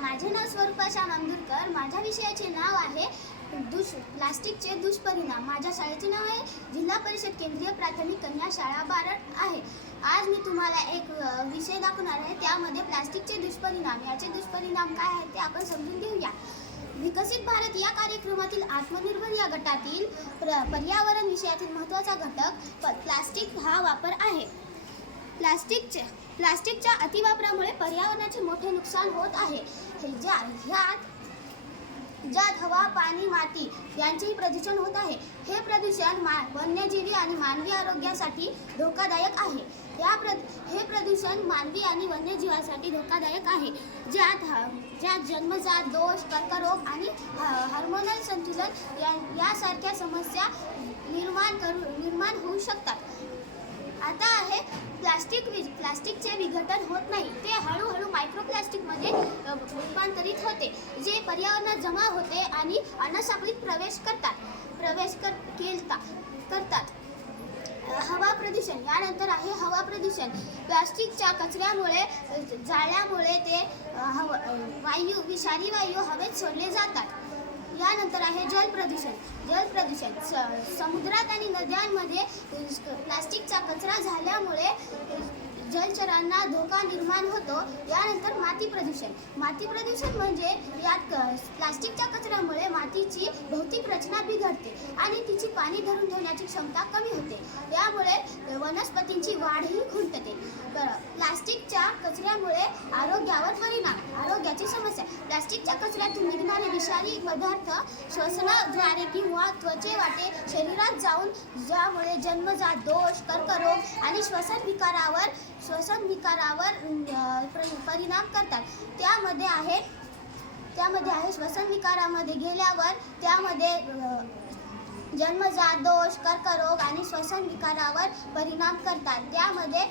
माझे नाव स्वरूपा श्याम आंदुरकर. माझ्या विषयाचे नाव आहे प्लास्टिकचे दुष्परिणाम. माझ्या शाळेचे नाव आहे जिल्हा परिषद केंद्रीय प्राथमिक कन्या शाळा बारड आहे. आज मी तुम्हाला एक विषय दाखवणार आहे. त्यामध्ये प्लास्टिकचे दुष्परिणाम, याचे दुष्परिणाम काय आहेत ते आपण समजून घेऊया. विकसित भारत या कार्यक्रमातील आत्मनिर्भर या गटातील पर्यावरण विषयातील महत्त्वाचा घटक प्लास्टिक हा वापर आहे. प्लास्टिकच्या अतिवापरामुळे पर्यावरणाचे मोठे नुकसान होत आहे. ज्यात हवा, पाणी, माती यांचेही प्रदूषण होत आहे. हे प्रदूषण वन्यजीवी आणि मानवी आरोग्यासाठी धोकादायक आहे. हे प्रदूषण मानवी आणि वन्यजीवासाठी धोकादायक आहे. ज्यात जन्मजात दोष, कर्करोग आणि हार्मोनल संतुलन यासारख्या समस्या निर्माण होऊ शकतात. आता आहे प्लास्टिकचे विघटन होत नाही. ते हळूहळू मायक्रोप्लास्टिकमध्ये रूपांतरित होते, जे पर्यावरणात जमा होते आणि अन्न प्रवेश करतात. हवा प्रदूषण. यानंतर आहे हवा प्रदूषण. प्लास्टिकच्या कचऱ्यामुळे जाळल्यामुळे ते विषारी वायू हवेत सोडले जातात. यानंतर आहे जल प्रदूषण. समुद्रात आणि नद्यांमध्ये प्लास्टिकचा कचरा झाल्यामुळे जलचरांना धोका निर्माण होतो. यानंतर माती प्रदूषण म्हणजे यात प्लास्टिकच्या कचऱ्यामुळे मातीची भौतिक रचना बिघडते आणि तिची पाणी धरून ठेवण्याची क्षमता कमी होते. यामुळे वनस्पतींची वाढही खुंटते. प्लास्टिकच्या कचऱ्यामुळे आरोग्याची समस्या. प्लास्टिकच्या कचऱ्यातून निघणारे विषारी पदार्थ श्वसनाद्वारे किंवा त्वचेवाटे शरीरात जाऊन ज्यामुळे जन्मजात दोष, कर्करोग आणि श्वसन विकारावर परिणाम करतात. त्यामध्ये आहे श्वसन विकारामध्ये गेल्यावर त्यामध्ये जन्मजात दोष, कर्करोग आणि श्वसन विकारावर परिणाम करतात. त्यामध्ये